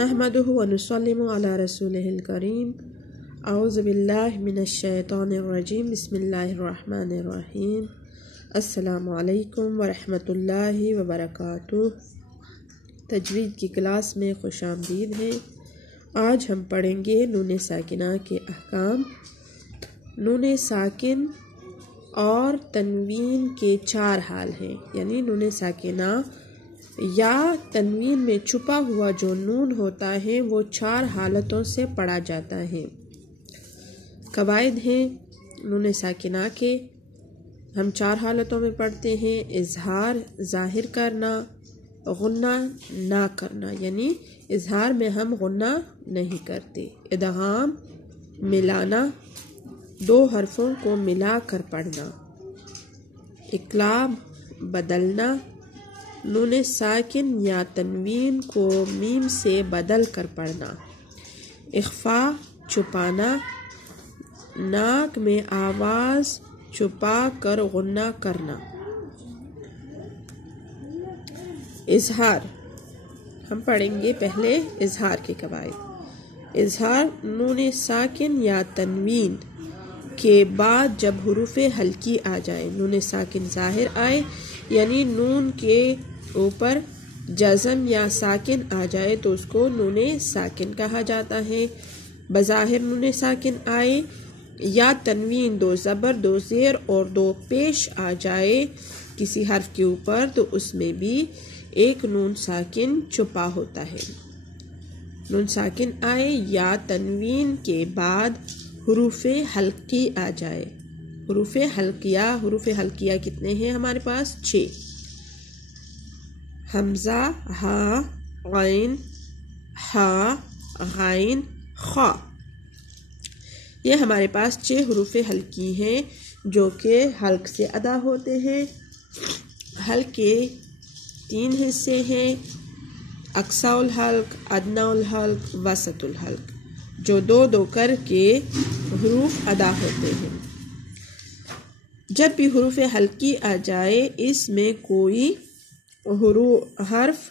नहमदुहु व नुसल्लिमु अला रसूलिहिल करीम। औज़ु बिल्लाहि मिनश शैतानिर रजीम। बिस्मिल्लाहिर रहमानिर रहीम। अस्सलामु अलैकुम व रहमतुल्लाहि व बरकातुहू। तजवीद की क्लास में खुशामदीद है। आज हम पढ़ेंगे नून साकिना के अहकाम। नून साकिन और तनवीन के चार हाल हैं, यानी नून साकिना या तनवीन में छुपा हुआ जो नून होता है वो चार हालतों से पढ़ा जाता है। कवायद हैं नून साकिना के, हम चार हालतों में पढ़ते हैं। इजहार ज़ाहिर करना, गुन्ना ना करना, यानी इजहार में हम गुन्ना नहीं करते। इदगाम मिलाना, दो हरफों को मिलाकर पढ़ना। इकलाब बदलना, नून साकिन या तनवीन को मीम से बदल कर पढ़ना। इख्फा छुपाना, नाक में आवाज़ छुपा कर गुन्ना करना। इजहार हम पढ़ेंगे पहले इजहार के कवायद। इजहार नून साकिन या तनवीन के बाद जब हुरूफ़े हल्की आ जाए, नून साकिन ज़ाहिर आए यानी नून के ऊपर जज़म या साकिन आ जाए तो उसको नून साकिन कहा जाता है। बज़ाहिर नून साकिन आए या तनवीन दो ज़बर दो ज़ेर और दो पेश आ जाए किसी हर्फ के ऊपर तो उसमें भी एक नून साकिन छुपा होता है। नून साकिन आए या तनवीन के बाद हुरूफ़े हल्की आ जाए। हुरूफ़े हल्किया कितने हैं हमारे पास? 6। हमज़ा, हा, गैन, हा, गैन, खा। ये हमारे पास 6 हुरूफ़े हल्की हैं जो कि हल्क से अदा होते हैं। हल्क के 3 हिस्से हैं, अक्साउल हल्क, अदनाउल हल्क, वसतुल हल्क, जो दो दो कर के हुरूफ अदा होते हैं। जब भी हुरूफ़ हल्की आ जाए इसमें कोई हर्फ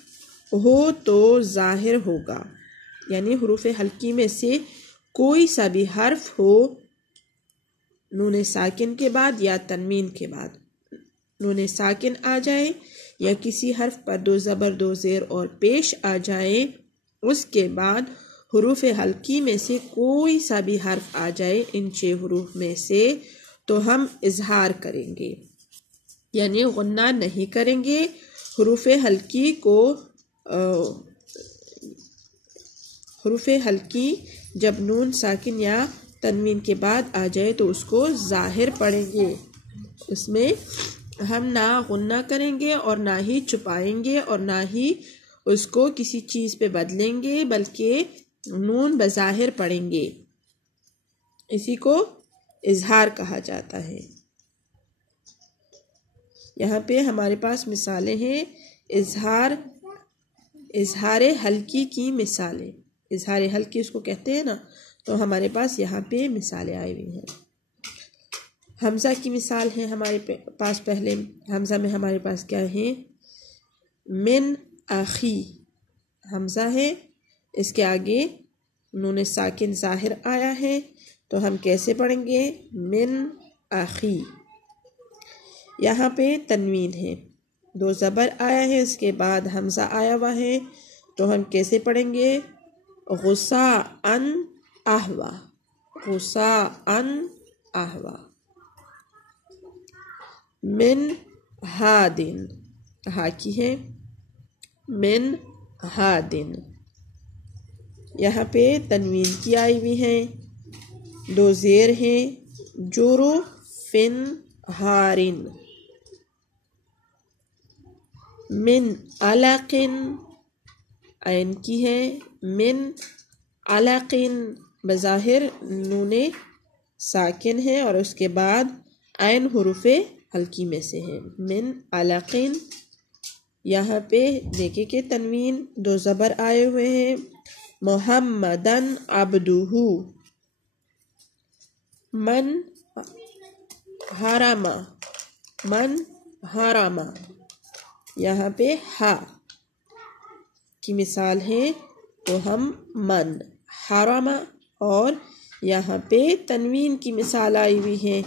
हो तो ज़ाहिर होगा, यानी हुरूफ़ हल्की में से कोई सा भी हर्फ हो नून साकिन के बाद या तनवीन के बाद। नून साकिन आ जाए या किसी हर्फ पर दो ज़बर दो ज़ेर और पेश आ जाए, उसके बाद हुरूफ़ हल्की में से कोई सा भी हर्फ आ जाए इन 6 हुरूफ में से तो हम इजहार करेंगे, यानी गुन्ना नहीं करेंगे। हुरूफ़ हल्की जब नून साकिन या तनवीन के बाद आ जाए तो उसको ज़ाहिर पढ़ेंगे। उसमें हम ना गुन्ना करेंगे और ना ही छुपाएंगे और ना ही उसको किसी चीज़ पे बदलेंगे, बल्कि नून बज़ाहिर पढ़ेंगे। इसी को इजहार कहा जाता है। यहाँ पे हमारे पास मिसालें हैं इजहार हल्की की मिसालें। इजहार हल्की उसको कहते हैं ना, तो हमारे पास यहाँ पे मिसालें आई हुई हैं। हमज़ा की मिसाल है हमारे पास। पहले हमज़ा में हमारे पास क्या है? मिन आखी हमज़ा है, इसके आगे नून साकिन ज़ाहिर आया है तो हम कैसे पढ़ेंगे? मिन आखी। यहाँ पे तनवीन है, दो ज़बर आया है, इसके बाद हमज़ा आया हुआ है तो हम कैसे पढ़ेंगे? गुस्सा अन आहवा, गुस्सा अन आहवा। मिन हादिन, हा की है, मिन हादिन। यहाँ पे तनवीन की आई हुई है, दो ज़ेर हैं, जोरो फिन हारिन। मिन अलकिन, ऐन की है, मिन अलकिन, बज़ाहिर नून साकिन है और उसके बाद ऐन हुरूफ़े हल्की में से है। मिन अलकिन। यहाँ पे देखे कि तनवीन दो ज़बर आए हुए हैं। मुहम्मदन अब्दुहु। मन हरामा, मन हरामा। यहाँ पे हा की मिसाल है تو ہم من، حرم، اور یہاں پہ تنوین کی مثال آئی ہوئی ہے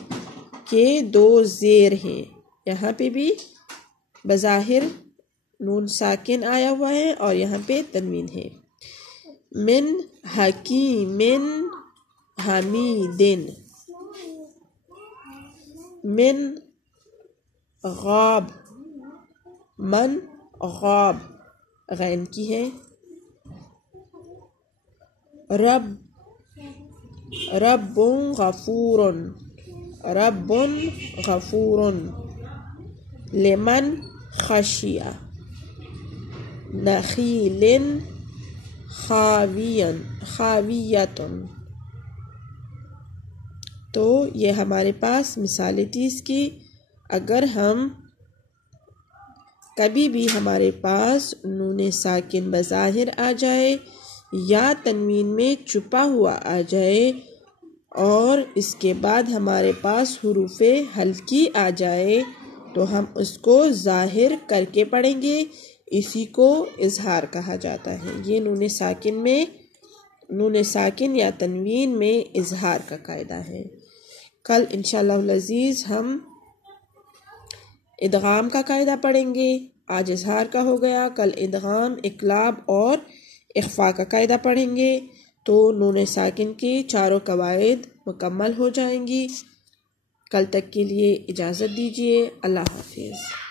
کہ دو زیر ہیں، یہاں پہ بھی بظاہر نون ساکن آیا ہوا ہے اور یہاں پہ تنوین ہے۔ من حکیم حمید، من غاب، من غاب غین کی ہے۔ رب غفور، رب غفور، لمن خشیہ، نخیل خاویۃ۔ تو یہ ہمارے پاس مثالیں تھی اس کی۔ اگر ہم کبھی بھی ہمارے پاس نون ساکن بظاہر آ جائے یا تنوین میں چھپا ہوا آ جائے اور اس کے بعد ہمارے پاس حروف ہلکی آ جائے تو ہم اس کو ظاہر کر کے پڑھیں گے، اسی کو اظہار کہا جاتا ہے۔ یہ نون ساکن یا تنوین میں اظہار کا قاعدہ ہے۔ کل انشاءاللہ العزیز ہم ادغام کا قاعدہ پڑھیں گے۔ آج اظہار کا ہو گیا، کل ادغام، اقلاب اور اخفاء کا قاعدہ پڑھیں گے تو نون ساکن کی چاروں قواعد مکمل ہو جائیں گی۔ کل تک کے لیے اجازت دیجیے، اللہ حافظ۔